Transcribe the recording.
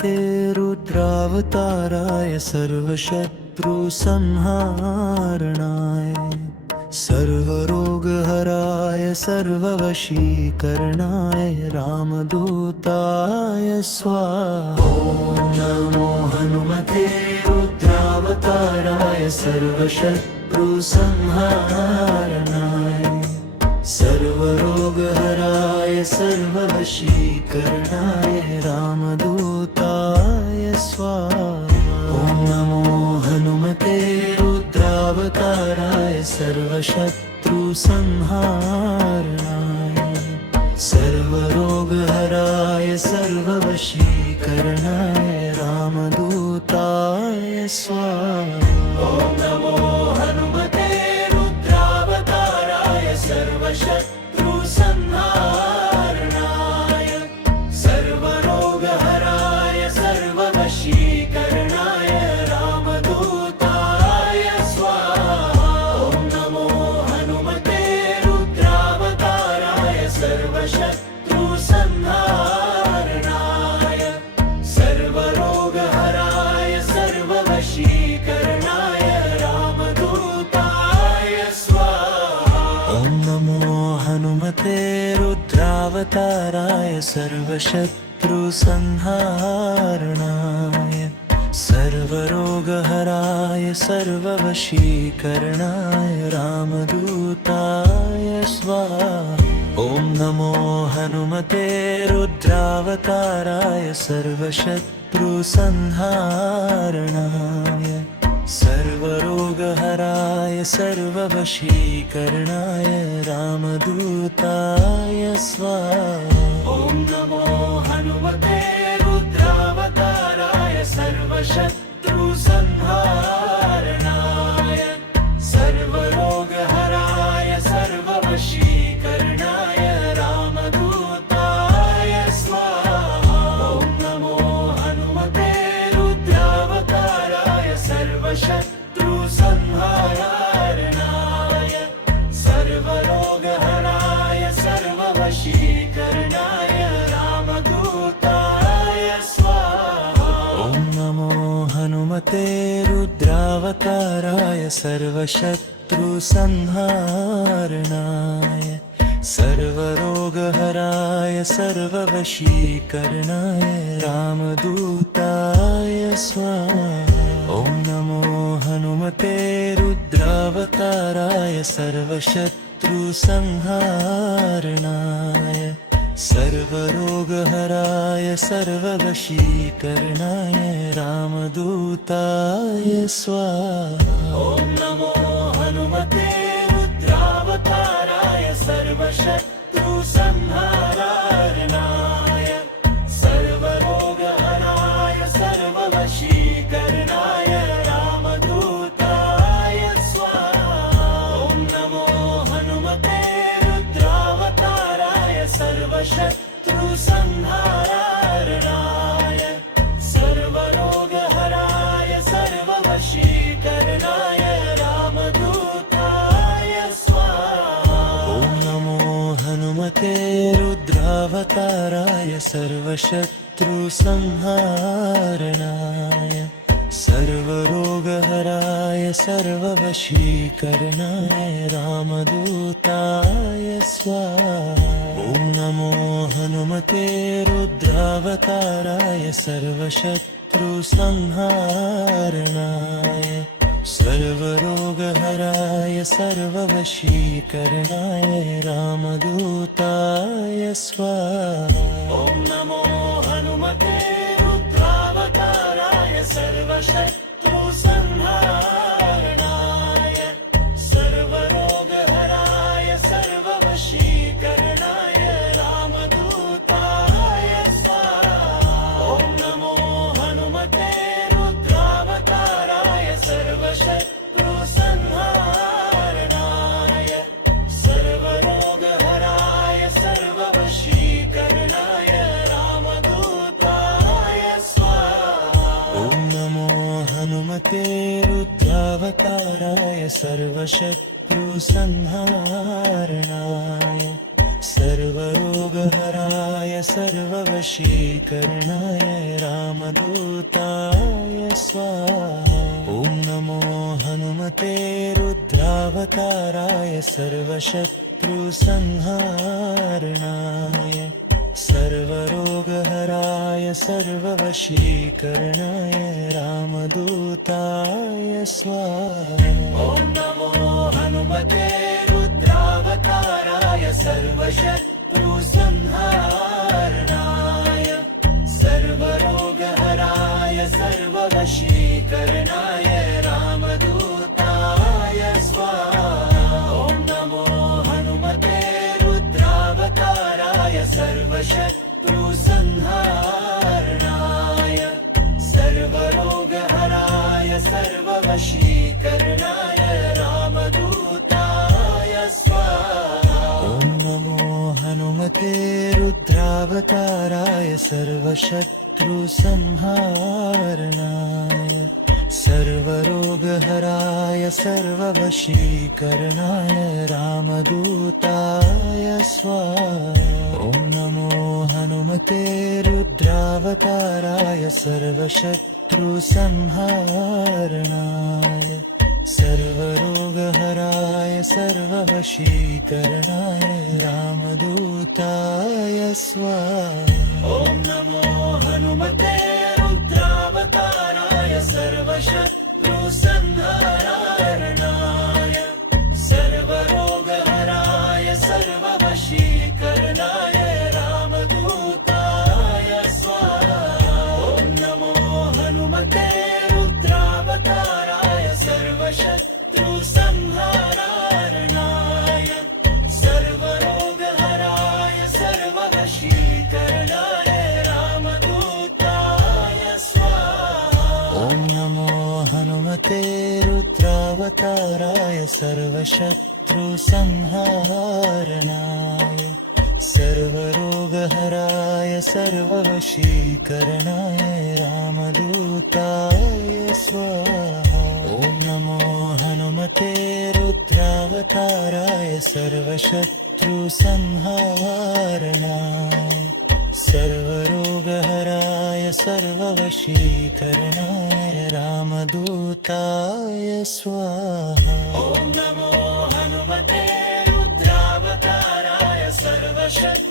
हनुमते रुद्रावताराय सर्वशत्रुसंहारणाय सर्वरोगहराय सर्ववशीकरणाय रामदूताय स्वाहा। ॐ नमो हनुमते रुद्रावताराय सर्वशत्रुसंहारणाय सर्वरोगहराय सर्ववशीकरणाय रामदूताय स्वाहा। ॐ नमो हनुमते रुद्रावताराय सर्वशत्रुसंहारणाय सर्वरोगहराय सर्ववशीकरणाय रामदूताय स्वाहा। ॐ नमो हनुमते रुद्रावताराय सर्वशत्रुसंहारणाय सर्वरोगहराय सर्ववशीकरणाय रामदूताय स्वाहा। ॐ नमो हनुमते रुद्रावताराय सर्वशत्रुसंहारणाय सर्वरोगहराय सर्ववशीकरणाय रामदूताय स्वाहा। ॐ नमो हनुमते रुद्रावताराय सर्वशत्रुसंहारणाय सर्वरोगहराय सर्ववशीकरणाय रामदूताय स्वाहा। ॐ नमो हनुमते रुद्रावताराय सर्वशत्रुसंहारणाय सर्वरोगहराय सर्ववशीकरणाय रामदूताय स्वाहा। ॐ नमो हनुमते रुद्रावताराय सर्वशत्रुसंहारणाय सर्वरोगहराय सर्ववशीकरणाय रामदूताय स्वाहा। ॐ नमो हनुमते रुद्रावताराय सर्वशत्रुसंहारणाय सर्वरोगहराय सर्ववशीकरणाय रामदूताय स्वाहा। ॐ नमो हनुमते रुद्रावताराय सर्वशत्रुसंहारणाय सर्वरोगहराय सर्ववशीकरणाय रामदूताय स्वाहा। ॐ नमो हनुमते रुद्रावताराय सर्वशत्रुसंहारणाय सर्वरोगहराय सर्ववशीकरणाय रामदूताय स्वाहा। ॐ नमो हनुमते रुद्रावताराय सर्वशत्रुसंहारणाय सर्वरोगहराय सर्ववशीकरणाय रामदूताय स्वाहा। ॐ नमो हनुमते रुद्रावताराय सर्वशत्रुसंहारणाय सर्वरोगहराय सर्ववशीकरणाय रामदूताय स्वाहा। ॐ नमो हनुमते रुद्रावताराय सर्वशत्रुसंहारणाय सर्वरोगहराय सर्ववशीकरणाय रामदूताय स्वाहा। ॐ नमो हनुमते रुद्रावताराय सर्वशत्रुसंहारणाय सर्वरोगहराय सर्ववशीकरणाय रामदूताय स्वाहा। ॐ नमो हनुमते रुद्रावताराय सर्वशत्रुसंहारणाय सर्वरोगहराय सर्ववशीकरणाय रामदूताय स्वाहा। ॐ नमो हनुमते रुद्रावताराय सर्वशत्रुसंहारणाय सर्वरोगहराय सर्ववशीकरणाय रामदूताय स्वाहा। ॐ नमो हनुमते रुद्रावताराय सर्वशत्रुसंहारणाय सर्वरोगहराय सर्ववशीकरणाय रामदूताय स्वाहा। ॐ नमो हनुमते रुद्रावताराय सर्वशत्रुसंहारणाय सर्वरोगहराय सर्ववशीकरणाय रामदूताय स्वाहा। ॐ नमो हनुमते रुद्रावताराय सर्वशत्रुसंहारणाय सर्वरोगहराय सर्ववशीकरणाय रामदूताय स्वाहा। ॐ नमो हनुमते रुद्रावताराय सर्वशत्रुसंहारणाय सर्वरोगहराय सर्ववशीकरणाय रामदूताय स्वाहा। ॐ नमो हनुमते रुद्रावताराय सर्वशत्रुसंहारणाय सर्वरोगहराय सर्ववशीकरणाय रामदूताय स्वाहा। ॐ नमो हनुमते रुद्रावताराय सर्वशत्रुसंहारणाय सर्वरोगहराय सर्ववशीकरणाय रामदूताय स्वाहा। ॐ नमो हनुमते रुद्रावताराय सर्वशत्रुसंहारणाय सर्वरोगहराय सर्ववशीकरणाय रामदूताय स्वाहा। ॐ नमो हनुमते रुद्रावताराय सर्वशत्रुसंहारणाय सर्वरोगहराय सर्ववशीकरणाय रामदूताय स्वाहा। ॐ नमो हनुमते रुद्रावताराय सर्वशत्रुसंहारणाय सर्वरोगहराय सर्ववशीकरणाय रामदूताय स्वाहा। ॐ नमो हनुमते रुद्रावताराय सर्वशत्रुसंहारणाय सर्वरोगहराय सर्ववशीकरणाय रामदूताय स्वाहा। ॐ नमो हनुमते रुद्रावताराय सर्वशत्रुसंहारणाय